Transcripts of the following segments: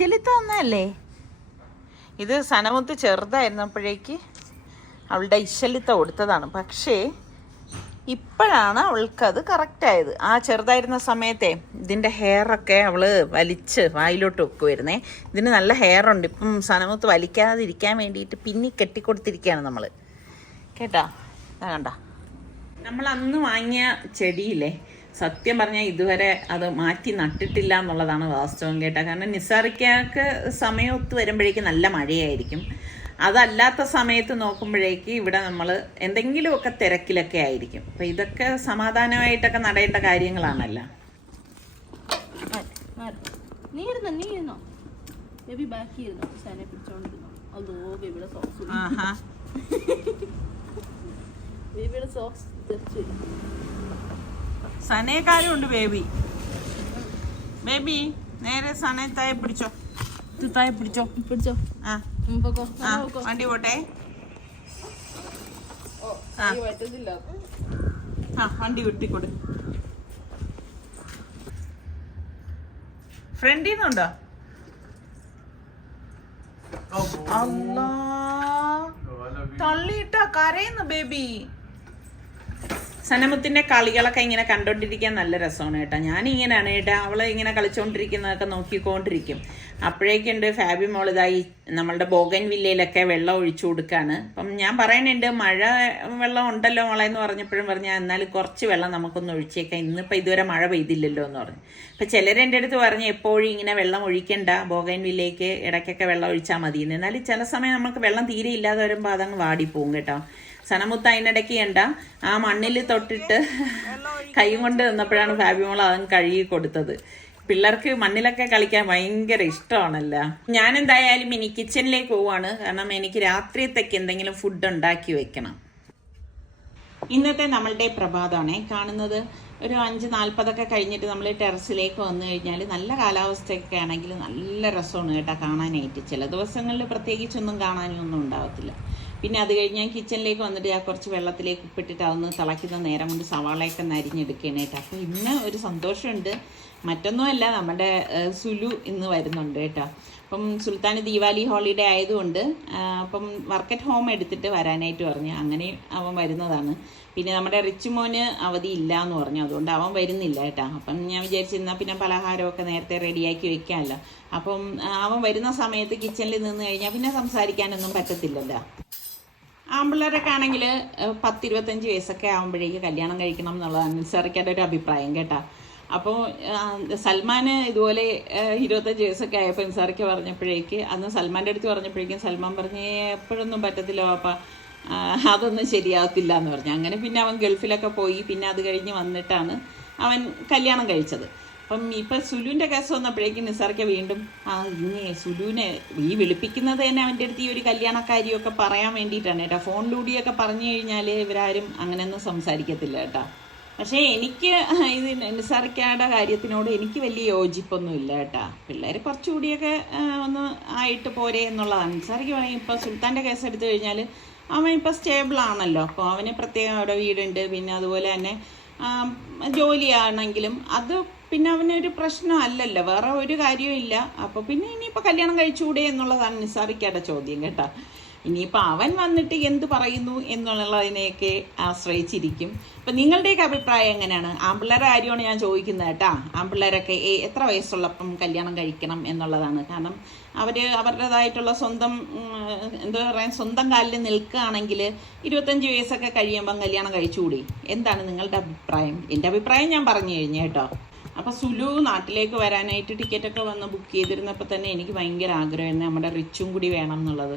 ഇശലിത്ത വന്നല്ലേ ഇത് സനമുത്ത് ചെറുതായിരുന്നപ്പോഴേക്ക് അവളുടെ ഇശലിത്ത കൊടുത്തതാണ്. പക്ഷേ ഇപ്പോഴാണ് അവൾക്കത് കറക്റ്റായത് ആ ചെറുതായിരുന്ന സമയത്തെ ഇതിന്റെ ഹെയറൊക്കെ അവൾ വലിച്ച് വായിലോട്ട് വെക്കുമായിരുന്നേ ഇതിന് നല്ല ഹെയറുണ്ട് ഇപ്പം സനമുത്ത് വലിക്കാതിരിക്കാൻ വേണ്ടിയിട്ട് പിന്നി കെട്ടിക്കൊടുത്തിരിക്കുകയാണ് നമ്മൾ കേട്ടാ? കണ്ട? നമ്മൾ അന്ന് വാങ്ങിയ ചെടിയില്ലേ സത്യം പറഞ്ഞാൽ ഇതുവരെ അത് മാറ്റി നട്ടിട്ടില്ല എന്നുള്ളതാണ് വാസ്തവം കേട്ടോ. കാരണം നിസാറിക്കാക്ക് സമയം വരുമ്പോഴേക്കും വരുമ്പോഴേക്ക് നല്ല മഴയായിരിക്കും. അതല്ലാത്ത സമയത്ത് നോക്കുമ്പോഴേക്ക് ഇവിടെ നമ്മൾ എന്തെങ്കിലുമൊക്കെ തിരക്കിലൊക്കെ ആയിരിക്കും. അപ്പം ഇതൊക്കെ സമാധാനമായിട്ടൊക്കെ നടേണ്ട കാര്യങ്ങളാണല്ലോ. നീ ഇരുന്നോ നീ ഇരുന്നോ ബേബി ബാക്കി ഇരുന്നോ സനെ പിടിച്ചോണ്ടിരുന്നോ? അതോ ബേബിയുടെ സോക്സ് ആഹാ. ബേബിയുടെ സോക്സ് തെറിച്ചു സനയെക്കാരും ഉണ്ട് ബേബി ബേബി നേരെ സനയെ താഴെ പിടിച്ചോ. തായ പിടിച്ചോ പിടിച്ചോ. ആ. വണ്ടി പോട്ടെ. ആ. വണ്ടി വിട്ടിക്കൊടു. ഫ്രണ്ടിൽ നിന്നുണ്ടോ അല്ലാ തള്ളിയിട്ട കരയുന്നു ബേബി സനമുത്തിന്റെ കളികളൊക്കെ ഇങ്ങനെ കണ്ടോണ്ടിരിക്കാൻ നല്ല രസമാണ് കേട്ടോ. ഞാൻ ഇങ്ങനെയാണ് കേട്ടോ അവളെ ഇങ്ങനെ കളിച്ചുകൊണ്ടിരിക്കുന്നതൊക്കെ നോക്കിക്കൊണ്ടിരിക്കും. അപ്പോഴേക്കുണ്ട് ഫാബി മോളിതായി നമ്മളുടെ ബോഗൻ വില്ലയിലൊക്കെ വെള്ളം ഒഴിച്ചു കൊടുക്കാണ്. അപ്പം ഞാൻ പറയണുണ്ട് മഴ വെള്ളം ഉണ്ടല്ലോ മോളെ എന്ന് പറഞ്ഞപ്പോഴും പറഞ്ഞാൽ എന്നാൽ കുറച്ച് വെള്ളം നമുക്കൊന്ന് ഒഴിച്ചേക്കാം. ഇന്നിപ്പോൾ ഇതുവരെ മഴ പെയ്തില്ലല്ലോ എന്ന് പറഞ്ഞു. അപ്പം ചിലരെന്റെ അടുത്ത് പറഞ്ഞ് എപ്പോഴും ഇങ്ങനെ വെള്ളം ഒഴിക്കണ്ട. ബോഗൻ വില്ലയ്ക്ക് ഇടയ്ക്കൊക്കെ വെള്ളം ഒഴിച്ചാൽ മതി എന്നാലും ചില സമയം നമുക്ക് വെള്ളം തീരെ ഇല്ലാതെ വരുമ്പോൾ അതങ്ങ് വാടിപ്പോവും കേട്ടോ. സനമുത്ത അതിനിടയ്ക്ക് കണ്ട ആ മണ്ണിൽ തൊട്ടിട്ട് കൈ കൊണ്ട് നിന്നപ്പോഴാണ് ഫാബിമോൾ അതങ്ങ് കഴുകി കൊടുത്തത്. പിള്ളേർക്ക് മണ്ണിലൊക്കെ കളിക്കാൻ ഭയങ്കര ഇഷ്ടമാണല്ലോ. ഞാൻ എന്തായാലും ഇനി കിച്ചണിലേക്ക് പോവാണ്. കാരണം എനിക്ക് രാത്രിയത്തേക്ക് എന്തെങ്കിലും ഫുഡ് ഉണ്ടാക്കി വെക്കണം. ഇന്നത്തെ നമ്മളുടെ പ്രഭാതമാണ് കാണുന്നത് ഒരു അഞ്ച് നാൽപ്പതൊക്കെ കഴിഞ്ഞിട്ട് നമ്മൾ ടെറസിലേക്ക് വന്നു കഴിഞ്ഞാൽ നല്ല കാലാവസ്ഥയൊക്കെ ആണെങ്കിൽ നല്ല രസമാണ് കേട്ടോ കാണാനായിട്ട്. ചില ദിവസങ്ങളിൽ പ്രത്യേകിച്ചൊന്നും കാണാനും ഒന്നും ഉണ്ടാവത്തില്ല. പിന്നെ അത് കഴിഞ്ഞ് ഞാൻ കിച്ചണിലേക്ക് വന്നിട്ട് ഞാൻ കുറച്ച് വെള്ളത്തിലേക്ക് ഉപ്പിട്ടിട്ട് അതൊന്ന് തിളയ്ക്കുന്ന നേരം കൊണ്ട് സവാളയൊക്കെ നരിഞ്ഞെടുക്കണേട്ടോ അപ്പോൾ ഇന്ന് ഒരു സന്തോഷമുണ്ട്. മറ്റൊന്നുമല്ല നമ്മുടെ സുലു ഇന്ന് വരുന്നുണ്ട് കേട്ടോ. അപ്പം സുൽത്താൻ ദീപാവലി ഹോളിഡേ ആയതുകൊണ്ട് അപ്പം വർക്ക് അറ്റ് ഹോം എടുത്തിട്ട് വരാനായിട്ട് പറഞ്ഞു. അങ്ങനെ അവൻ വരുന്നതാണ്. പിന്നെ നമ്മുടെ റിച്ച് മോന് അവധി ഇല്ല എന്ന് പറഞ്ഞു. അതുകൊണ്ട് അവൻ വരുന്നില്ല കേട്ടോ. അപ്പം ഞാൻ വിചാരിച്ചിരുന്നാൽ പിന്നെ പലഹാരമൊക്കെ നേരത്തെ റെഡിയാക്കി വെക്കാമല്ലോ. അപ്പം അവൻ വരുന്ന സമയത്ത് കിച്ചണിൽ നിന്ന് കഴിഞ്ഞാൽ പിന്നെ സംസാരിക്കാനൊന്നും പറ്റത്തില്ലല്ലോ. ആമ്പിള്ളേരൊക്കെ ആണെങ്കിൽ പത്തിരുപത്തഞ്ച് വയസ്സൊക്കെ ആകുമ്പോഴേക്ക് കല്യാണം കഴിക്കണം എന്നുള്ളതാണ് നിസ്സാറിക്കേണ്ട ഒരു അഭിപ്രായം കേട്ടോ. അപ്പോൾ സൽമാന് ഇതുപോലെ ഇരുപത്തഞ്ച് വയസ്സൊക്കെ ആയപ്പോൾ നിസ്സാറിക്ക് പറഞ്ഞപ്പോഴേക്ക് അന്ന് സൽമാന്റെ അടുത്ത് പറഞ്ഞപ്പോഴേക്കും സൽമാൻ പറഞ്ഞ് എപ്പോഴൊന്നും പറ്റത്തില്ല പാപ്പ. അതൊന്നും ശരിയാകത്തില്ല എന്ന് പറഞ്ഞു. അങ്ങനെ പിന്നെ അവൻ ഗൾഫിലൊക്കെ പോയി പിന്നെ അത് കഴിഞ്ഞ് വന്നിട്ടാണ് അവൻ കല്യാണം കഴിച്ചത്. അപ്പം ഇപ്പൊ സുലുവിന്റെ കേസ് വന്നപ്പോഴേക്കും നിസാർക്ക വീണ്ടും ആ ഇനി സുലുവിനെ ഈ വിളിപ്പിക്കുന്നത് തന്നെ അവന്റെ അടുത്ത് ഈ ഒരു കല്യാണക്കാരിയൊക്കെ പറയാൻ വേണ്ടിയിട്ടാണ് കേട്ടോ. ഫോണിലൂടെയൊക്കെ പറഞ്ഞു കഴിഞ്ഞാൽ ഇവരാരും അങ്ങനെയൊന്നും സംസാരിക്കത്തില്ല കേട്ടോ. പക്ഷേ എനിക്ക് ഇത് നിസാർക്കയുടെ കാര്യത്തിനോട് എനിക്ക് വലിയ യോജിപ്പൊന്നും ഇല്ല കേട്ടാ. പിള്ളേർ കുറച്ചുകൂടിയൊക്കെ ഒന്ന് ആയിട്ട് പോരെ എന്നുള്ളതാണ്. നിസാർക്ക് പറയും ഇപ്പോൾ സുൽത്താന്റെ കേസ് എടുത്തു കഴിഞ്ഞാൽ അവൻ ഇപ്പോൾ സ്റ്റേബിൾ ആണല്ലോ അപ്പോൾ അവന് പ്രത്യേകം അവിടെ വീടുണ്ട്. പിന്നെ അതുപോലെ തന്നെ ജോലിയാണെങ്കിലും അത് പിന്നെ അവനൊരു പ്രശ്നമല്ലല്ലോ. വേറെ ഒരു കാര്യവും ഇല്ല. അപ്പോൾ പിന്നെ ഇനിയിപ്പോൾ കല്യാണം കഴിച്ചുകൂടെ എന്നുള്ളതാണ് നിസാറിക്കയുടെ ചോദ്യം കേട്ടോ. ഇനിയിപ്പോൾ അവൻ വന്നിട്ട് എന്ത് പറയുന്നു എന്നുള്ളതിനെയൊക്കെ ആശ്രയിച്ചിരിക്കും. അപ്പം നിങ്ങളുടെയൊക്കെ അഭിപ്രായം എങ്ങനെയാണ്? ആമ്പിള്ളേരെ കാര്യമാണ് ഞാൻ ചോദിക്കുന്നത് കേട്ടാ. ആമ്പിള്ളേരൊക്കെ എത്ര വയസ്സുള്ളപ്പം കല്യാണം കഴിക്കണം എന്നുള്ളതാണ്. കാരണം അവർ അവരുടേതായിട്ടുള്ള സ്വന്തം എന്താ പറയുക സ്വന്തം കാലിൽ നിൽക്കുകയാണെങ്കിൽ ഇരുപത്തഞ്ച് വയസ്സൊക്കെ കഴിയുമ്പം കല്യാണം കഴിച്ചുകൂടി എന്താണ് നിങ്ങളുടെ അഭിപ്രായം? എന്റെ അഭിപ്രായം ഞാൻ പറഞ്ഞു കഴിഞ്ഞു കേട്ടോ. അപ്പോൾ സുലു നാട്ടിലേക്ക് വരാനായിട്ട് ടിക്കറ്റൊക്കെ വന്ന് ബുക്ക് ചെയ്തിരുന്നപ്പോൾ തന്നെ എനിക്ക് ഭയങ്കര ആഗ്രഹമായിരുന്നു. നമ്മുടെ റിച്ചും കൂടി വേണം എന്നുള്ളത്.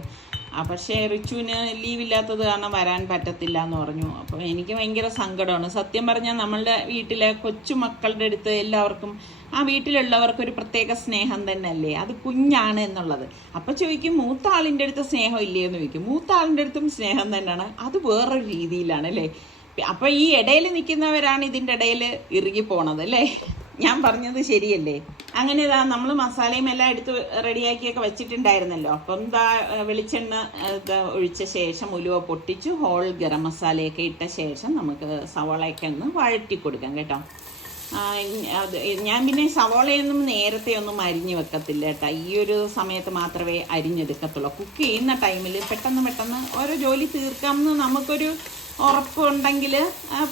പക്ഷേ റിച്ചുവിന് ലീവ് ഇല്ലാത്തത് കാരണം വരാൻ പറ്റത്തില്ല എന്ന് പറഞ്ഞു. അപ്പോൾ എനിക്ക് ഭയങ്കര സങ്കടമാണ്. സത്യം പറഞ്ഞാൽ നമ്മളുടെ വീട്ടിലെ കൊച്ചു മക്കളുടെ അടുത്ത് എല്ലാവർക്കും ആ വീട്ടിലുള്ളവർക്ക് ഒരു പ്രത്യേക സ്നേഹം തന്നെ അല്ലേ അത് കുഞ്ഞാണ് എന്നുള്ളത്. അപ്പോൾ ചോദിക്കും മൂത്ത ആളിന്റെ അടുത്ത് സ്നേഹം ഇല്ലേ എന്ന് ചോദിക്കും. മൂത്ത ആളിന്റെ അടുത്തും സ്നേഹം തന്നെയാണ്. അത് വേറൊരു രീതിയിലാണ് അല്ലേ? അപ്പോൾ ഈ ഇടയിൽ നിൽക്കുന്നവരാണ് ഇതിന്റെ ഇടയിൽ ഇറുകി പോണത് അല്ലേ? ഞാൻ പറഞ്ഞത് ശരിയല്ലേ? അങ്ങനെ ഇതാ നമ്മൾ മസാലയും എല്ലാം എടുത്ത് റെഡിയാക്കിയൊക്കെ വെച്ചിട്ടുണ്ടായിരുന്നല്ലോ. അപ്പം ഇതാ വെളിച്ചെണ്ണ ഒഴിച്ച ശേഷം ഉലുവ പൊട്ടിച്ചു. ഹോൾ ഗരം മസാലയൊക്കെ ഇട്ട ശേഷം നമുക്ക് സവാളയൊക്കെ ഒന്ന് വഴറ്റി കൊടുക്കാം കേട്ടോ. അത് ഞാൻ പിന്നെ സവോളയൊന്നും നേരത്തെ ഒന്നും അരിഞ്ഞു വെക്കത്തില്ല കേട്ടോ. ഈ ഒരു സമയത്ത് മാത്രമേ അരിഞ്ഞെടുക്കത്തുള്ളൂ. കുക്ക് ചെയ്യുന്ന ടൈമിൽ പെട്ടെന്ന് പെട്ടെന്ന് ഓരോ ജോലി തീർക്കാമെന്ന് നമുക്കൊരു ഉറപ്പുണ്ടെങ്കിൽ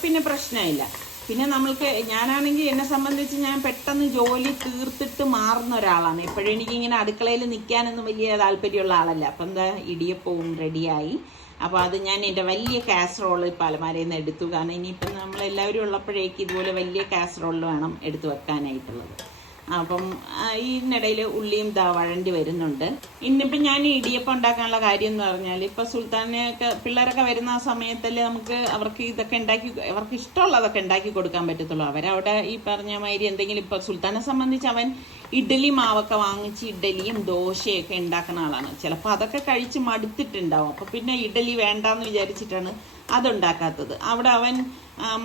പിന്നെ പ്രശ്നമില്ല. പിന്നെ നമ്മൾക്ക് ഞാനാണെങ്കിൽ എന്നെ സംബന്ധിച്ച് ഞാൻ പെട്ടെന്ന് ജോലി തീർത്തിട്ട് മാറുന്ന ഒരാളാണ്. എപ്പോഴും എനിക്കിങ്ങനെ അടുക്കളയിൽ നിൽക്കാനൊന്നും വലിയ താല്പര്യമുള്ള ആളല്ല. അപ്പം എന്താ ഇടിയപ്പവും റെഡിയായി. അപ്പോൾ അത് ഞാൻ എന്റെ വലിയ കാസറോൾ പലമാരയിൽ നിന്ന് എടുത്തു. കാരണം ഇനിയിപ്പം നമ്മളെല്ലാവരും ഉള്ളപ്പോഴേക്ക് ഇതുപോലെ വലിയ കാസറോളിൽ വേണം എടുത്തു വെക്കാനായിട്ടുള്ളത്. അപ്പം ഇതിനിടയിൽ ഉള്ളിയും ദാ വഴണ്ടി വരുന്നുണ്ട്. ഇന്നിപ്പം ഞാൻ ഇടിയപ്പം ഉണ്ടാക്കാനുള്ള കാര്യം എന്ന് പറഞ്ഞാൽ ഇപ്പം സുൽത്താനൊക്കെ പിള്ളേരൊക്കെ വരുന്ന ആ സമയത്തല്ലേ നമുക്ക് അവർക്ക് ഇതൊക്കെ ഉണ്ടാക്കി അവർക്ക് ഇഷ്ടമുള്ളതൊക്കെ ഉണ്ടാക്കി കൊടുക്കാൻ പറ്റത്തുള്ളൂ. അവരവിടെ ഈ പറഞ്ഞ മാതിരി എന്തെങ്കിലും ഇപ്പം സുൽത്താനെ സംബന്ധിച്ച് അവൻ ഇഡ്ഡലി മാവൊക്കെ വാങ്ങിച്ച് ഇഡ്ഡലിയും ദോശയൊക്കെ ഉണ്ടാക്കുന്ന ആളാണ്. ചിലപ്പോൾ അതൊക്കെ കഴിച്ച് മടുത്തിട്ടുണ്ടാവും. അപ്പം പിന്നെ ഇഡ്ഡലി വേണ്ടാന്ന് വിചാരിച്ചിട്ടാണ് അതുണ്ടാക്കാത്തത്. അവിടെ അവൻ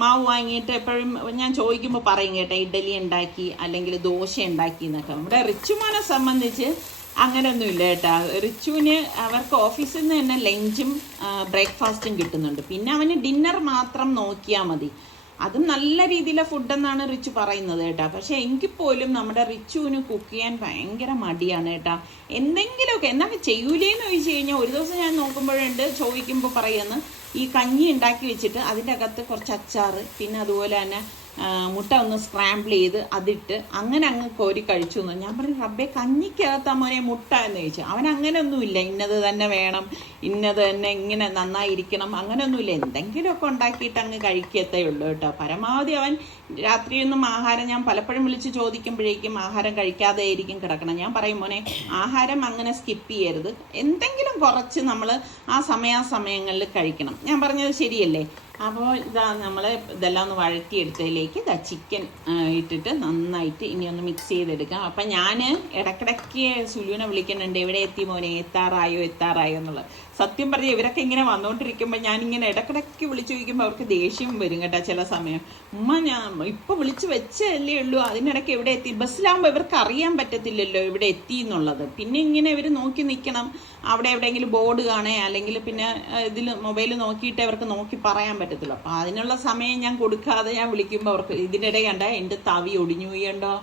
മാവ് വാങ്ങിയിട്ട് എപ്പോഴും ഞാൻ ചോദിക്കുമ്പോൾ പറയും കേട്ടോ ഇഡലി ഉണ്ടാക്കി അല്ലെങ്കിൽ ദോശ ഉണ്ടാക്കി എന്നൊക്കെ. നമ്മുടെ റിച്ചുമോനെ സംബന്ധിച്ച് അങ്ങനെയൊന്നും ഇല്ല കേട്ടോ. റിച്ചുവിന് അവർക്ക് ഓഫീസിൽ നിന്ന് തന്നെ ലഞ്ചും ബ്രേക്ക്ഫാസ്റ്റും കിട്ടുന്നുണ്ട്. പിന്നെ അവന് ഡിന്നർ മാത്രം നോക്കിയാൽ മതി. അതും നല്ല രീതിയിലെ ഫുഡെന്നാണ് റിച്ചു പറയുന്നത് കേട്ടോ. പക്ഷേ എങ്കിൽ പോലും നമ്മുടെ റിച്ചുവിന് കുക്ക് ചെയ്യാൻ ഭയങ്കര മടിയാണ് കേട്ടോ. എന്തെങ്കിലുമൊക്കെ എന്താണ് ചെയ്യൂലേന്ന് ചോദിച്ചു കഴിഞ്ഞാൽ ഒരു ദിവസം ഞാൻ നോക്കുമ്പോഴുണ്ട് ചോദിക്കുമ്പോൾ പറയുന്നു ഈ കഞ്ഞി ഉണ്ടാക്കി വെച്ചിട്ട് അതിന്റെ അകത്ത് കുറച്ച് അച്ചാറ് പിന്നെ അതുപോലെ തന്നെ മുട്ട ഒന്ന് സ്ക്രാമ്പിൾ ചെയ്ത് അതിട്ട് അങ്ങനെ അങ്ങ് കോരി കഴിച്ചു എന്ന്. ഞാൻ പറഞ്ഞു റബ്ബെ കഞ്ഞിക്കകത്താ മോനെ മുട്ട എന്ന് ചോദിച്ചു. അവൻ അങ്ങനെയൊന്നുമില്ല ഇന്നത് തന്നെ വേണം ഇന്നത് തന്നെ ഇങ്ങനെ നന്നായിരിക്കണം അങ്ങനെയൊന്നുമില്ല എന്തെങ്കിലുമൊക്കെ ഉണ്ടാക്കിയിട്ട് അങ്ങ് കഴിക്കത്തേ ഉള്ളൂ കേട്ടോ. പരമാവധി അവൻ രാത്രിയൊന്നും ആഹാരം ഞാൻ പലപ്പോഴും വിളിച്ച് ചോദിക്കുമ്പോഴേക്കും ആഹാരം കഴിക്കാതെ ആയിരിക്കും കിടക്കണം ഞാൻ പറയും മോനെ ആഹാരം അങ്ങനെ സ്കിപ്പ് ചെയ്യരുത്. എന്തെങ്കിലും കുറച്ച് നമ്മൾ ആ സമയാസമയങ്ങളിൽ കഴിക്കണം. ഞാൻ പറഞ്ഞത് ശരിയല്ലേ? അപ്പോൾ ഇതാ നമ്മൾ ഇതെല്ലാം ഒന്ന് വഴറ്റിയെടുത്തതിലേക്ക് ഇതാ ചിക്കൻ ഇട്ടിട്ട് നന്നായിട്ട് ഇനി ഒന്ന് മിക്സ് ചെയ്തെടുക്കാം. അപ്പം ഞാൻ ഇടയ്ക്കിടയ്ക്ക് സുലുവിനെ വിളിക്കുന്നുണ്ട് എവിടെ എത്തി മോനെ? എത്താറായോ? എത്താറായോ? എന്നുള്ളത്. സത്യം പറഞ്ഞ ഇവരൊക്കെ ഇങ്ങനെ വന്നുകൊണ്ടിരിക്കുമ്പോൾ ഇങ്ങനെ ഇടക്കിടക്ക് വിളിച്ചു ചോദിക്കുമ്പോൾ അവർക്ക് ദേഷ്യം വരും കേട്ടോ ചില സമയം. ഉമ്മ ഞാൻ ഇപ്പോൾ വിളിച്ചു വെച്ചല്ലേ ഉള്ളൂ. അതിനിടയ്ക്ക് എവിടെ എത്തി? ബസ്സിലാകുമ്പോൾ ഇവർക്ക് അറിയാൻ പറ്റത്തില്ലല്ലോ ഇവിടെ എത്തി എന്നുള്ളത്. പിന്നെ ഇങ്ങനെ ഇവർ നോക്കി നിൽക്കണം അവിടെ എവിടെയെങ്കിലും ബോർഡ് കാണേ അല്ലെങ്കിൽ പിന്നെ ഇതിൽ മൊബൈൽ നോക്കിയിട്ട് അവർക്ക് നോക്കി പറയാൻ പറ്റത്തില്ല. അപ്പോൾ അതിനുള്ള സമയം ഞാൻ കൊടുക്കാതെ ഞാൻ വിളിക്കുമ്പോൾ അവർക്ക് ഇതിനിടെ കണ്ട എന്റെ തവി ഒടിഞ്ഞു പോയണ്ടോ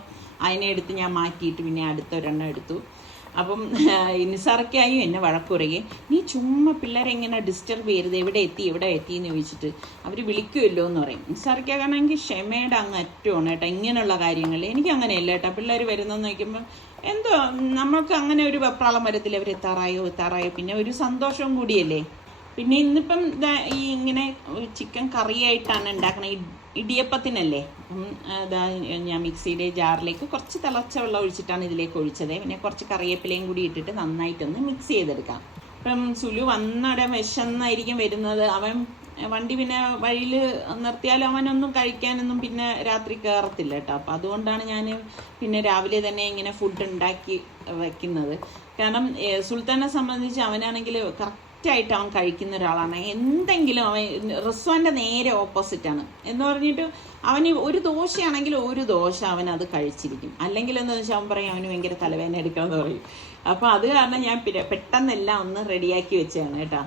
അതിനെ എടുത്ത് ഞാൻ മാറ്റിയിട്ട് പിന്നെ അടുത്തൊരെണ്ണം എടുത്തു. അപ്പം നിസാറയ്ക്കായും എന്നെ വഴക്കുറയുകയും നീ ചുമ്മാ പിള്ളേരെ എങ്ങനെ ഡിസ്റ്റർബ് ചെയ്യരുത് എവിടെ എത്തി എവിടെ എത്തി? എന്ന് ചോദിച്ചിട്ട് അവർ വിളിക്കുമല്ലോ എന്ന് പറയും. നിസാറയ്ക്കാണെങ്കിൽ ക്ഷമയുടെ അങ്ങ് അറ്റമാണ് കേട്ടോ ഇങ്ങനെയുള്ള കാര്യങ്ങൾ എനിക്ക് അങ്ങനെയല്ല കേട്ടോ പിള്ളേർ വരുന്നതെന്ന് നോക്കുമ്പോൾ എന്തോ നമ്മൾക്ക് അങ്ങനെ ഒരു വെപ്രാളം വരത്തില്ല അവർ എത്താറായോ എത്താറായോ? പിന്നെ ഒരു സന്തോഷവും കൂടിയല്ലേ? പിന്നെ ഇന്നിപ്പം ഈ ഇങ്ങനെ ചിക്കൻ കറിയായിട്ടാണ് ഇ- ഇടിയപ്പത്തിനല്ലേ? അപ്പം അതാ ഞാൻ മിക്സിയുടെ ജാറിലേക്ക് കുറച്ച് തിളച്ച വെള്ളം ഒഴിച്ചിട്ടാണ് ഇതിലേക്ക് ഒഴിച്ചത്. പിന്നെ കുറച്ച് കറിവേപ്പിലയും കൂടി ഇട്ടിട്ട് നന്നായിട്ടൊന്ന് മിക്സ് ചെയ്തെടുക്കാം. അപ്പം സുലു വന്നടെ വിശന്നായിരിക്കും വരുന്നത്. അവൻ വണ്ടി പിന്നെ വഴിയിൽ നിർത്തിയാൽ അവനൊന്നും കഴിക്കാനൊന്നും പിന്നെ രാത്രി കയറത്തില്ല കേട്ടോ. അപ്പം അതുകൊണ്ടാണ് ഞാൻ പിന്നെ രാവിലെ തന്നെ ഇങ്ങനെ ഫുഡ് ഉണ്ടാക്കി വെക്കുന്നത്. കാരണം സുൽത്താനെ സംബന്ധിച്ച് അവനാണെങ്കിൽ കറക്റ്റായിട്ട് അവൻ കഴിക്കുന്ന ഒരാളാണ്. എന്തെങ്കിലും അവൻ റിസ്വാന്റെ നേരെ ആണ് എന്ന് പറഞ്ഞിട്ട് അവന് ഒരു ദോശയാണെങ്കിൽ ഒരു ദോശ അവൻ അത് കഴിച്ചിരിക്കും. അല്ലെങ്കിൽ എന്താ വെച്ചാൽ അവൻ പറയും അവന് ഭയങ്കര തലവേദന എടുക്കാമെന്ന് പറയും. അപ്പോൾ അത് കാരണം ഞാൻ പെട്ടെന്നെല്ലാം ഒന്ന് റെഡിയാക്കി വെച്ചതാണ് കേട്ടോ.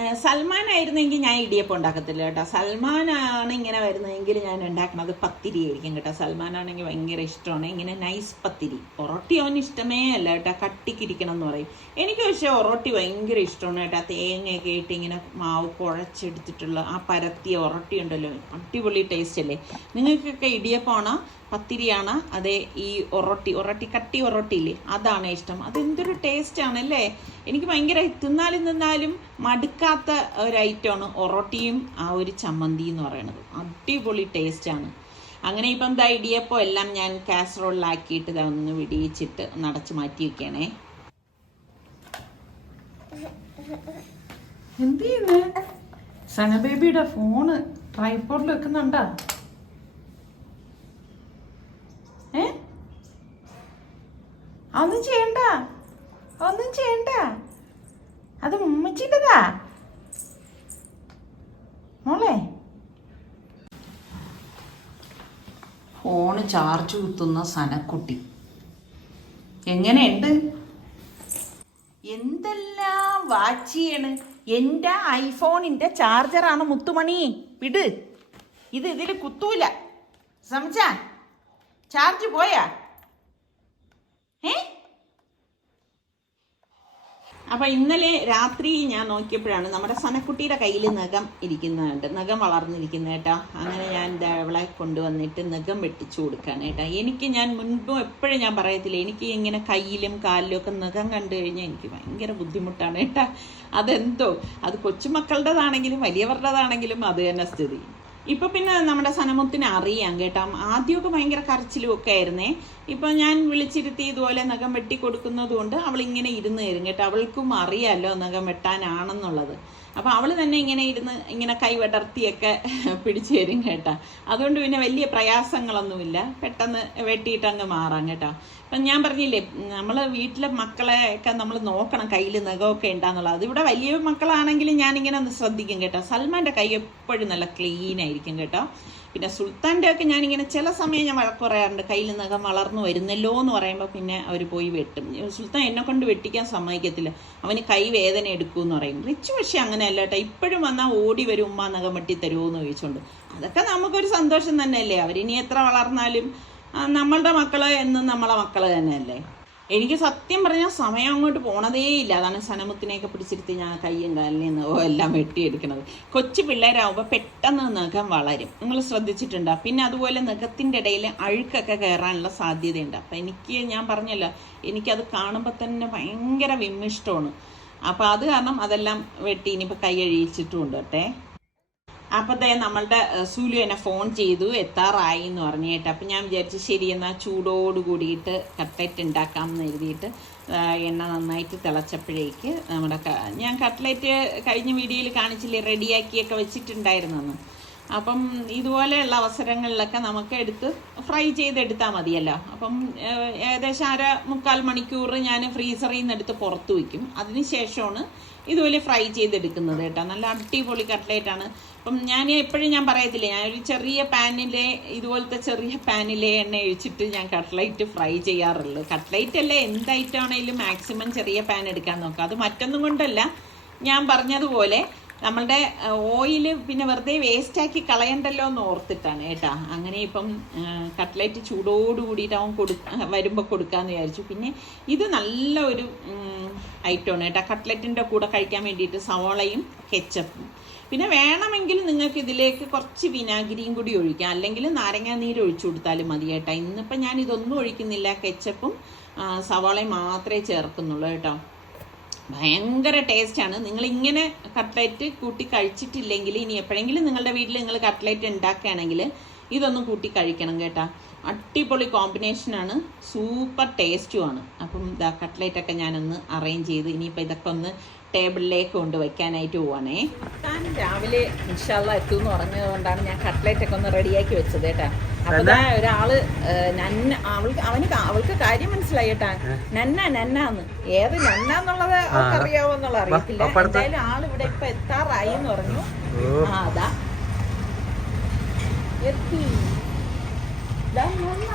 ഏഹ് സൽമാനായിരുന്നെങ്കിൽ ഞാൻ ഇടിയപ്പം ഉണ്ടാക്കത്തില്ല കേട്ടോ. സൽമാനാണ് ഇങ്ങനെ വരുന്നതെങ്കിൽ ഞാൻ ഉണ്ടാക്കുന്നത് പത്തിരി ആയിരിക്കും കേട്ടോ. സൽമാനാണെങ്കിൽ ഭയങ്കര ഇഷ്ടമാണ്. ഇങ്ങനെ നൈസ് പത്തിരി. ഒറോട്ടി അവന് ഇഷ്ടമേ അല്ല കേട്ടോ. കട്ടിക്കിരിക്കണം എന്ന് പറയും. എനിക്ക് പക്ഷേ ഒറോട്ടി ഭയങ്കര ഇഷ്ടമാണ് കേട്ടോ. തേങ്ങയൊക്കെ ഇട്ട് ഇങ്ങനെ മാവ് കുഴച്ചെടുത്തിട്ടുള്ള ആ പരത്തിയ ഒറോട്ടി ഉണ്ടല്ലോ. അടിപൊളി ടേസ്റ്റ് അല്ലേ? നിങ്ങൾക്കൊക്കെ ഇടിയപ്പമാണോ? പത്തിരിയാണ്. അതെ ഈ ഒറോട്ടി ഒറോട്ടി കട്ടി ഒറോട്ടി ഇല്ലേ അതാണ് ഇഷ്ടം. അതെന്തൊരു ആണല്ലേ എനിക്ക് ഭയങ്കര തിന്നാലും തിന്നാലും മടുക്കാത്ത ഒരു ഐറ്റമാണ് ഒറോട്ടിയും ആ ഒരു ചമ്മന്തി എന്ന് പറയുന്നത് അടിപൊളി ടേസ്റ്റ് ആണ് അങ്ങനെ ഇപ്പം എന്താ ഇടിയപ്പോൾ എല്ലാം ഞാൻ കാസറോളിലാക്കിയിട്ട് ഇതാ ഒന്ന് വിടിയിച്ചിട്ട് ഒന്ന് അടച്ച് മാറ്റി വെക്കണേ എന്ത് ചെയ്യുന്നേ? സനബേബിയുടെ ഫോണ് ട്രൈപ്പോർഡിൽ വെക്കുന്നുണ്ടാ ഏ ഒന്നും ചെയ്യണ്ട. ഒന്നും ചെയ്യണ്ട. അത് ഉമ്മച്ചിന്റെതാ മോളെ. ഫോണ് ചാർജ് കുത്തുന്ന സനക്കുട്ടി. എങ്ങനെയുണ്ട്? എന്തെല്ലാം വാച്ച് ചെയ്യണ് എന്റെ ഐഫോണിന്റെ ചാർജറാണ് മുത്തുമണി. വിട്. ഇത് ഇതിൽ കുത്തൂല. സംസാ ചാർജ് പോയാ ഏ അപ്പൊ ഇന്നലെ രാത്രി ഞാൻ നോക്കിയപ്പോഴാണ് നമ്മുടെ സനക്കുട്ടിയുടെ കയ്യിൽ നഖം ഇരിക്കുന്നുണ്ട്. നഖം വളർന്നിരിക്കുന്ന കേട്ടാ. അങ്ങനെ ഞാൻ അവളെ കൊണ്ടുവന്നിട്ട് നഖം വെട്ടിച്ചു കൊടുക്കുകയാണ് കേട്ടാ. എനിക്ക് ഞാൻ മുൻപും എപ്പോഴും ഞാൻ പറയത്തില്ല എനിക്ക് ഇങ്ങനെ കയ്യിലും കാലിലും ഒക്കെ നഖം കണ്ടു കഴിഞ്ഞാൽ എനിക്ക് ഭയങ്കര ബുദ്ധിമുട്ടാണ് കേട്ടാ. അതെന്തോ? അത് കൊച്ചുമക്കളുടേതാണെങ്കിലും വലിയവരുടേതാണെങ്കിലും അത് തന്നെ സ്ഥിതി. ഇപ്പൊ പിന്നെ നമ്മുടെ സനമുത്തിനെ അറിയാം കേട്ടോ. ആദ്യമൊക്കെ ഭയങ്കര കരച്ചിലും ഒക്കെ ആയിരുന്നേ. ഇപ്പൊ ഞാൻ വിളിച്ചിരുത്തി ഇതുപോലെ നഖം വെട്ടി കൊടുക്കുന്നത് കൊണ്ട് അവൾ ഇങ്ങനെ ഇരുന്ന് തരും കേട്ടോ. അവൾക്കും അറിയാലോ നഖം വെട്ടാനാണെന്നുള്ളത്. അപ്പൊ അവൾ തന്നെ ഇങ്ങനെ ഇരുന്ന് ഇങ്ങനെ കൈ വിടർത്തിയൊക്കെ പിടിച്ചു തരും കേട്ടാ. അതുകൊണ്ട് പിന്നെ വലിയ പ്രയാസങ്ങളൊന്നുമില്ല. പെട്ടെന്ന് വെട്ടിയിട്ട് അങ്ങ് മാറാം കേട്ടോ. അപ്പം ഞാൻ പറഞ്ഞില്ലേ നമ്മൾ വീട്ടിലെ മക്കളെ ഒക്കെ നമ്മൾ നോക്കണം കയ്യിൽ നഖമൊക്കെ ഉണ്ടാന്നുള്ളത്. ഇവിടെ വലിയ മക്കളാണെങ്കിലും ഞാനിങ്ങനെ ഒന്ന് ശ്രദ്ധിക്കും കേട്ടോ. സൽമാന്റെ കൈ എപ്പോഴും നല്ല ക്ലീൻ ആയിരിക്കും കേട്ടോ. പിന്നെ സുൽത്താന്റെ ഒക്കെ ഞാനിങ്ങനെ ചില സമയം ഞാൻ വഴക്ക് പറയാറുണ്ട് കയ്യിൽ നഖം വളർന്നു വരുന്നല്ലോ എന്ന് പറയുമ്പോൾ പിന്നെ അവർ പോയി വെട്ടും. സുൽത്താൻ എന്നെ കൊണ്ട് വെട്ടിക്കാൻ സമ്മതിക്കത്തില്ല. അവന് കൈ വേദന എടുക്കുമെന്ന് പറയും റിച്ച് പക്ഷേ അങ്ങനെയല്ല കേട്ടോ ഇപ്പോഴും വന്നാൽ ഓടി വരും ഉമ്മ നഖം വെട്ടി തരുമോ എന്ന് ചോദിച്ചുകൊണ്ട് അതൊക്കെ നമുക്കൊരു സന്തോഷം തന്നെയല്ലേ? അവരിനി എത്ര വളർന്നാലും നമ്മളുടെ മക്കൾ എന്നും നമ്മളെ മക്കൾ തന്നെയല്ലേ? എനിക്ക് സത്യം പറഞ്ഞാൽ സമയം അങ്ങോട്ട് പോണതേ ഇല്ല. അതാണ് സനമുത്തിനെയൊക്കെ പിടിച്ചിരുത്തി ഞാൻ കയ്യും കാലിൽ നിന്ന് എല്ലാം വെട്ടിയെടുക്കണത്. കൊച്ചു പിള്ളേരാകുമ്പോൾ പെട്ടെന്ന് നഖം വളരും. നിങ്ങൾ ശ്രദ്ധിച്ചിട്ടുണ്ടോ? പിന്നെ അതുപോലെ നഖത്തിന്റെ ഇടയിൽ അഴുക്കൊക്കെ കയറാനുള്ള സാധ്യതയുണ്ട്. അപ്പം എനിക്ക് ഞാൻ പറഞ്ഞല്ലോ എനിക്കത് കാണുമ്പോൾ തന്നെ ഭയങ്കര വിമ്മിഷ്ടമാണ്. അപ്പം അത് കാരണം അതെല്ലാം വെട്ടി ഇനിയിപ്പോൾ കൈ അഴിയിച്ചിട്ടുമുണ്ട് കേട്ടെ? അപ്പോൾ ദേ നമ്മളുടെ സുലു എന്നെ ഫോൺ ചെയ്തു എത്താറായി എന്ന് പറഞ്ഞിട്ട് അപ്പം ഞാൻ വിചാരിച്ചു ശരി എന്നാൽ ചൂടോട് കൂടിയിട്ട് കട്ട്ലറ്റ് ഉണ്ടാക്കാം എന്ന് എഴുതിയിട്ട് എണ്ണ നന്നായിട്ട് തിളച്ചപ്പോഴേക്ക് നമ്മുടെ ഞാൻ കട്ട്ലറ്റ് കഴിഞ്ഞ വീഡിയോയിൽ കാണിച്ചില്ലേ റെഡിയാക്കിയൊക്കെ വെച്ചിട്ടുണ്ടായിരുന്നെന്ന്. അപ്പം ഇതുപോലെയുള്ള അവസരങ്ങളിലൊക്കെ നമുക്ക് എടുത്ത് ഫ്രൈ ചെയ്തെടുത്താൽ മതിയല്ലോ. അപ്പം ഏകദേശം അര മുക്കാൽ മണിക്കൂർ ഞാൻ ഫ്രീസറിൽ നിന്ന് എടുത്ത് പുറത്ത് വയ്ക്കും അതിന് ശേഷമാണ് ഇതുപോലെ ഫ്രൈ ചെയ്തെടുക്കുന്നത് കേട്ടോ. നല്ല അടിപൊളി കട്ട്ലേറ്റാണ് അപ്പം ഞാൻ എപ്പോഴും ഞാൻ പറയത്തില്ല ഒരു ചെറിയ പാനിലെ ഇതുപോലത്തെ ചെറിയ പാനിലെ എണ്ണ ഒഴിച്ചിട്ട് ഞാൻ കട്ട്ലൈറ്റ് ഫ്രൈ ചെയ്യാറുള്ളൂ. കട്ട്ലൈറ്റ് അല്ല എന്തായിട്ടാണെങ്കിലും മാക്സിമം ചെറിയ പാൻ എടുക്കാൻ നോക്കുക അത് മറ്റൊന്നും കൊണ്ടല്ല. ഞാൻ പറഞ്ഞതുപോലെ നമ്മളുടെ ഓയിൽ പിന്നെ വെറുതെ വേസ്റ്റാക്കി കളയണ്ടല്ലോ എന്ന് ഓർത്തിട്ടാണ് കേട്ടാ. അങ്ങനെ ഇപ്പം കട്ട്ലറ്റ് ചൂടോട് കൂടിയിട്ട് അവൻ കൊടു വരുമ്പോൾ കൊടുക്കാമെന്ന് വിചാരിച്ചു. പിന്നെ ഇത് നല്ല ഒരു ഐറ്റമാണ് കേട്ടോ. കട്ട്ലറ്റിന്റെ കൂടെ കഴിക്കാൻ വേണ്ടിയിട്ട് സവോളയും കെച്ചപ്പും പിന്നെ വേണമെങ്കിൽ നിങ്ങൾക്ക് ഇതിലേക്ക് കുറച്ച് വിനാഗിരിയും കൂടി ഒഴിക്കാം. അല്ലെങ്കിൽ നാരങ്ങാ നീര് ഒഴിച്ചു കൊടുത്താലും മതി കേട്ടോ. ഇന്നിപ്പം ഞാൻ ഇതൊന്നും ഒഴിക്കുന്നില്ല. കെച്ചപ്പും സവാളയും മാത്രമേ ചേർക്കുന്നുള്ളൂ കേട്ടോ. ഭയങ്കര ടേസ്റ്റാണ് നിങ്ങൾ ഇങ്ങനെ കട്ട്ലറ്റ് കൂട്ടി കഴിച്ചിട്ടില്ലെങ്കിൽ ഇനി എപ്പോഴെങ്കിലും നിങ്ങളുടെ വീട്ടിൽ നിങ്ങൾ കട്ട്ലറ്റ് ഉണ്ടാക്കുകയാണെങ്കിൽ ഇതൊന്നും കൂട്ടി കഴിക്കണം കേട്ടാ. അടിപൊളി കോമ്പിനേഷനാണ് സൂപ്പർ ടേസ്റ്റുമാണ് അപ്പം ഇതാ കട്ട്ലറ്റൊക്കെ ഞാനൊന്ന് അറേഞ്ച് ചെയ്ത് ഇനിയിപ്പോൾ ഇതൊക്കെ ഒന്ന് ടേബിളിലേക്ക് കൊണ്ട് വെക്കാനായിട്ട് പോവാണേ. ഞാൻ രാവിലെ ഇൻഷാല്ല എത്തുമെന്ന് പറഞ്ഞതുകൊണ്ടാണ് ഞാൻ കട്ട്ലേറ്റ് ഒക്കെ ഒന്ന് റെഡിയാക്കി വെച്ചത് കേട്ടാ. അപ്പൊ ഞാൻ ഒരാൾ നന്ന അവൾക്ക് അവന് അവൾക്ക് കാര്യം മനസ്സിലായി കേട്ടാ. നന്ന നന്നാന്ന്. ഏത് നന്ന എന്നുള്ളത് അവൾക്ക് അറിയാവോ എന്നുള്ള അറിയത്തില്ല. എന്തായാലും ആൾ ഇവിടെ ഇപ്പൊ എത്താറായി എന്ന് പറഞ്ഞു ആ അതാ എത്തി. ദാ നന്ന.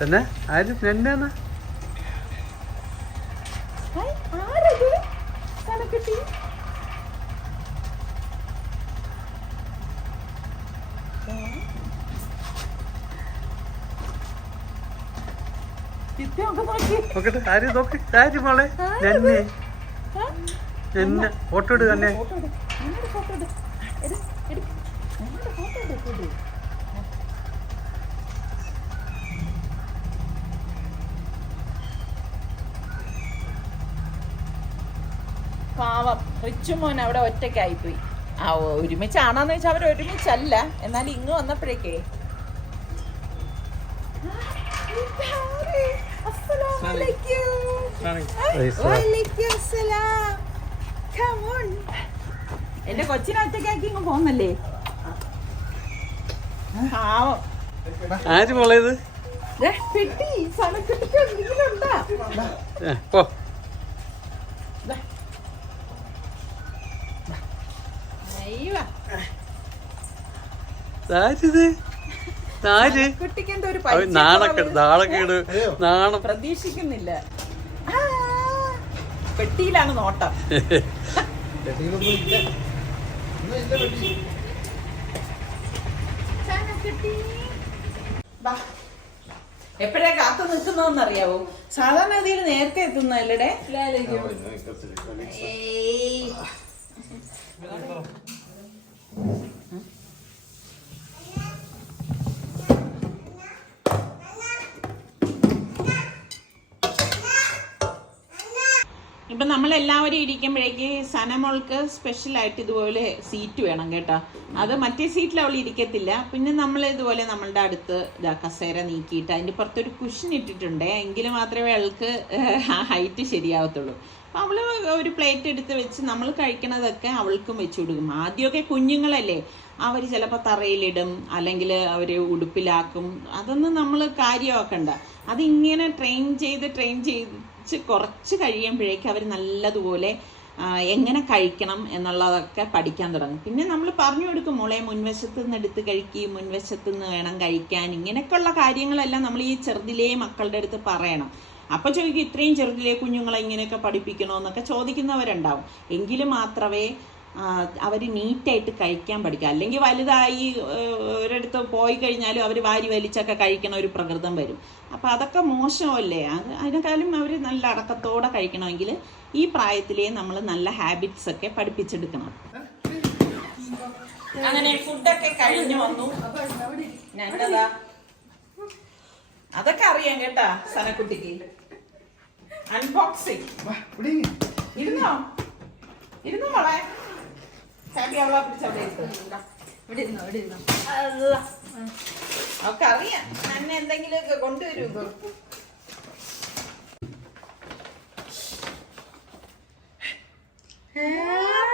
തന്നെ? ആരും? എന്നാന്ന് നോക്കി. നോക്കട്ടെ ആര് നോക്ക്? ആര് മോളെ? നന്നെ. നന്നെ. ഫോട്ടോ ഇട് തന്നെ ഫോട്ടോ എടു എന്നോട് ഫോട്ടോ എടു പാവം. റിച്ചുമോൻ അവിടെ ഒറ്റയ്ക്കായിപ്പോയി. ആ ഓ- ഒരുമിച്ചാണോന്ന് വെച്ചാൽ അവർ ഒരുമിച്ചല്ല. എന്നാൽ ഇങ്ങ് വന്നപ്പോഴേക്കേ. എന്റെ കൊച്ചിനെ ഒറ്റയ്ക്കാക്കി ഇങ്ങ് പോന്നല്ലേ? പാവം. ആര് പോളേത് പെട്ടി. സനക്കുട്ടിക്ക് എന്തെങ്കിലും ഉണ്ടാ ഏ, പോ അയ്യോ ആരിത് ആര് കുട്ടിക്ക് എന്തോ ഒരു അവൻ നാണക്കേട് നാണക്കേട് നാണം. പ്രതീക്ഷിക്കുന്നില്ല. ആ, പെട്ടിയിലാണ് നോട്ടം. ബാ. എപ്പോഴാ കാത്തു നിൽക്കുന്നതെന്നറിയാവോ? സാധാരണ ഗതിയിൽ നേരത്തെ എത്തുന്നല്ലേ Thank you. ഇപ്പൊ നമ്മളെല്ലാവരും ഇരിക്കുമ്പോഴേക്ക് സനമോൾക്ക് സ്പെഷ്യൽ ആയിട്ട് ഇതുപോലെ സീറ്റ് വേണം കേട്ടോ. അത് മറ്റേ സീറ്റിൽ അവൾ ഇരിക്കത്തില്ല. പിന്നെ നമ്മൾ ഇതുപോലെ നമ്മളുടെ അടുത്ത് ഇതാ കസേര നീക്കിയിട്ട് അതിന്റെ പുറത്തൊരു കുഷൻ ഇട്ടിട്ടുണ്ട്. എങ്കിൽ മാത്രമേ അവൾക്ക് ആ ഹൈറ്റ് ശരിയാവത്തുള്ളൂ. അപ്പൊ ഒരു പ്ലേറ്റ് എടുത്ത് വെച്ച് നമ്മൾ കഴിക്കണതൊക്കെ അവൾക്കും വെച്ചു കൊടുക്കും. ആദ്യമൊക്കെ കുഞ്ഞുങ്ങളല്ലേ അവർ ചിലപ്പോൾ തറയിലിടും അല്ലെങ്കിൽ അവർ ഉടുപ്പിലാക്കും. അതൊന്നും നമ്മൾ കാര്യമാക്കണ്ട. അതിങ്ങനെ ട്രെയിൻ ചെയ്ത് ട്രെയിൻ ചെയ്ത് കുറച്ച് കുറച്ച് കഴിയുമ്പോഴേക്കും അവർ നല്ലതുപോലെ എങ്ങനെ കഴിക്കണം എന്നുള്ളതൊക്കെ പഠിക്കാൻ തുടങ്ങും. പിന്നെ നമ്മൾ പറഞ്ഞു കൊടുക്കും മോളെ മുൻവശത്ത് നിന്ന് എടുത്ത് കഴിക്കുകയും മുൻവശത്ത് നിന്ന് വേണം കഴിക്കാൻ. ഇങ്ങനെയൊക്കെയുള്ള കാര്യങ്ങളെല്ലാം നമ്മൾ ഈ ചെറുതിലേ മക്കളുടെ അടുത്ത് പറയണം. അപ്പൊ ചോദിക്കും ഇത്രയും ചെറുതിലെ കുഞ്ഞുങ്ങളെ ഇങ്ങനെയൊക്കെ പഠിപ്പിക്കണോ? എന്നൊക്കെ ചോദിക്കുന്നവരുണ്ടാവും. എങ്കിലും മാത്രമേ അവർ നീറ്റായിട്ട് കഴിക്കാൻ പഠിക്കുക. അല്ലെങ്കിൽ വലുതായി ഒരിടത്ത് പോയി കഴിഞ്ഞാലും അവർ വാരി വലിച്ചൊക്കെ കഴിക്കണ ഒരു പ്രകൃതം വരും. അപ്പം അതൊക്കെ മോശമല്ലേ? അത് അതിനേക്കാളും അവർ നല്ല അടക്കത്തോടെ കഴിക്കണമെങ്കിൽ ഈ പ്രായത്തിലേ നമ്മൾ നല്ല ഹാബിറ്റ്സ് ഒക്കെ പഠിപ്പിച്ചെടുക്കണം. അങ്ങനെ ഫുഡൊക്കെ കഴിഞ്ഞു വന്നു. അതൊക്കെ അറിയാം കേട്ടാ സനക്കുട്ടിക്ക്. അൺബോക്സിംഗ് ഇരുന്നോ? ഇരുന്നോ മോളെ? ഹാപ്പി അവളെ പിടിച്ചവിടെ ഇരുത്ത്. ഇവിടെ ഇരുന്നോ ഇവിടെ ഇരുന്നോ അവൾക്ക് അറിയാം എന്നെ എന്തെങ്കിലുമൊക്കെ കൊണ്ടുവരും ഇപ്പൊ.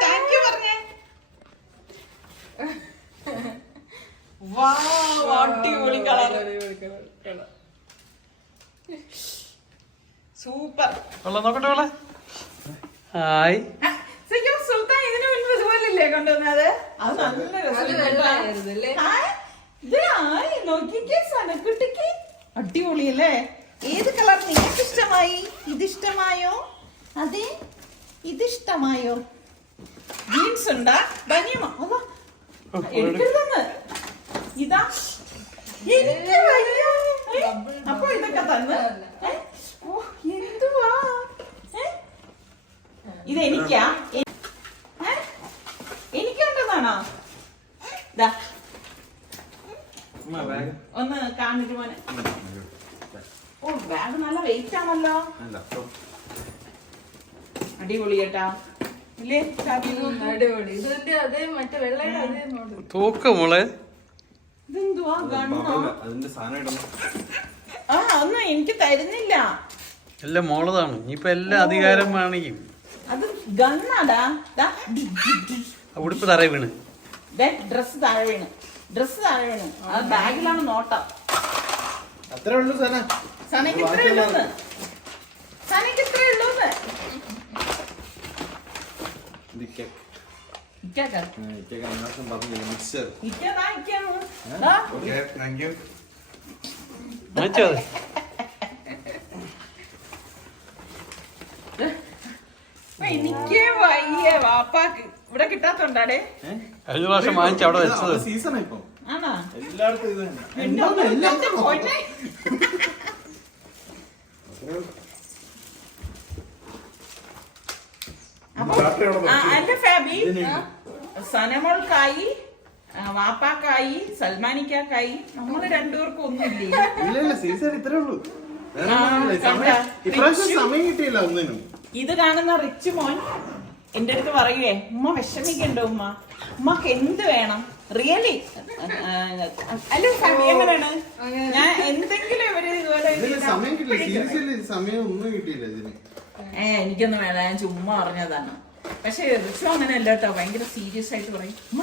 താങ്ക് യു പറഞ്ഞേ. Wow, അടിപൊളി കളർ. സൂപ്പർ നോക്കട്ടെ ഹായ് ഇതുപോലല്ലേ കൊണ്ടുവന്നത്? അത് നല്ല രസം ഇതിനായി നോക്കിക്കേ സനക്കുട്ടിക്ക്. അടിപൊളിയല്ലേ? ഏത് കളർ നിങ്ങൾക്ക് ഇഷ്ടമായി ഇതിഷ്ടമായോ? അതെ ഇതിഷ്ടമായോ? ജീൻസ് ഉണ്ടാ? ബനിയമോ എടുക്കരുതെന്ന്. ഇതാ. എനിക്ക് വയ്യ. അപ്പൊ ഇതൊക്കെ തന്ന്. ഓ എന്തുവാ? ഏ? ഇതെനിക്കാ? എ- ഇതാ ഒന്ന് കാണിട്ട് മോനെ. ഓ ബാഗ് നല്ല വെയിറ്റ് ആണല്ലോ. അടിപൊളി കേട്ടാ തൂക്ക മോളെ. ആ ഒന്നും എനിക്ക് തരുന്നില്ല. എല്ലാം മോളതാണ്. ഇനിയിപ്പൊ എല്ലാം അധികാരം വേണമെങ്കിൽ. അത് ഗണ്ണാടാ. ദാ. ഉടുപ്പ് തറ വീണ്. ഡ്രസ് താഴെ വീണ്. ഡ്രസ് താഴെ വീണ്. അത് ബാഗിലാണ് നോട്ടം. അത്രേ ഉള്ളൂ സന. സനക്ക് ഇത്രേ ഉള്ളൂന്ന്. സനക്ക് ഇത്രേ ഉള്ളൂന്ന്. ഇക്കാക്ക മിക്സർ ഇക്കതാ ഇക്കാണ് ദാ താങ്ക് യു അത് അപ്പൊ എനിക്ക് വയ്യ വാപ്പാക്ക്. ഇവിടെ കിട്ടാത്തോണ്ടാടേ. കഴിഞ്ഞ പ്രാവശ്യം വാങ്ങിച്ച അവിടെ വെച്ചത്. ഇപ്പൊ. ആണോ? എല്ലായിടത്തും ഇത്. അല്ല ഫാബി. സനമോൾക്കായി വാപ്പാക്കായി സൽമാനിക്കാക്കായി. നമ്മൾ രണ്ടുപേർക്കും ഒന്നുമില്ലേ? സീസൺ ഇത്രേ ഉള്ളൂ? ഇപ്രാവശ്യം സമയം കിട്ടിയില്ല ഒന്നിനും. ഇത് കാണുന്ന റിച്ച് മോൻ എന്റെ അടുത്ത് പറയുവേ ഉമ്മ വിഷമിക്കണ്ട ഉമ്മ. ഉമ്മക്ക് എന്ത് വേണം? റിയലി അല്ല സമയം എങ്ങനെയാണ്? ഞാൻ എന്തെങ്കിലും ഇവർ ഇതുപോലെ ഇതിന് സമയം കിട്ടില്ല. ഇപ്പോഴേക്കും സമയം ഒന്നും കിട്ടിയില്ല ഇതിന്. ഏ എനിക്കൊന്നും വേണ്ട. ഞാൻ ചുമ്മാ പറഞ്ഞതാണ് പക്ഷെ റിച്ചു അങ്ങനെ അല്ല കേട്ടോ. ഭയങ്കര സീരിയസ് ആയിട്ട് പറയും ഉമ്മ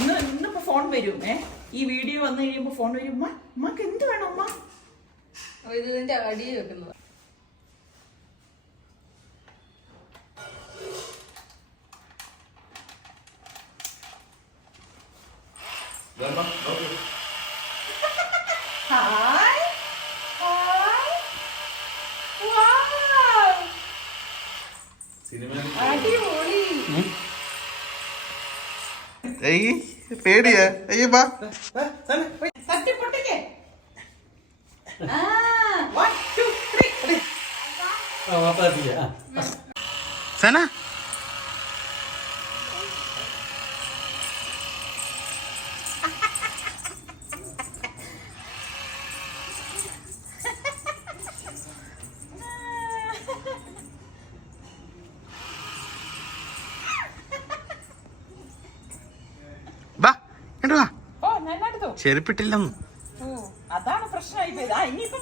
ഇന്ന് ഇന്നിപ്പോ ഫോൺ വരും. ഏ ഈ വീഡിയോ വന്നു കഴിയുമ്പോ ഫോൺ വരും. ഉമ്മ ഉമ്മക്ക് എന്ത് വേണം ഉമ്മ? ഇത് ഇതിന്റെ അടിയിൽ വെക്കുന്നത് ഹായ്. ഹായ്. വൗ സിനിമ അടിപൊളി. പേടിയാ. അയ്യോ ബാ തട്ടി പൊട്ടിക്കേ. One, two, three. സന ചെരുപ്പിട്ടില്ലെന്ന് അതാണ് പ്രശ്നമായി ഇനിയിപ്പോ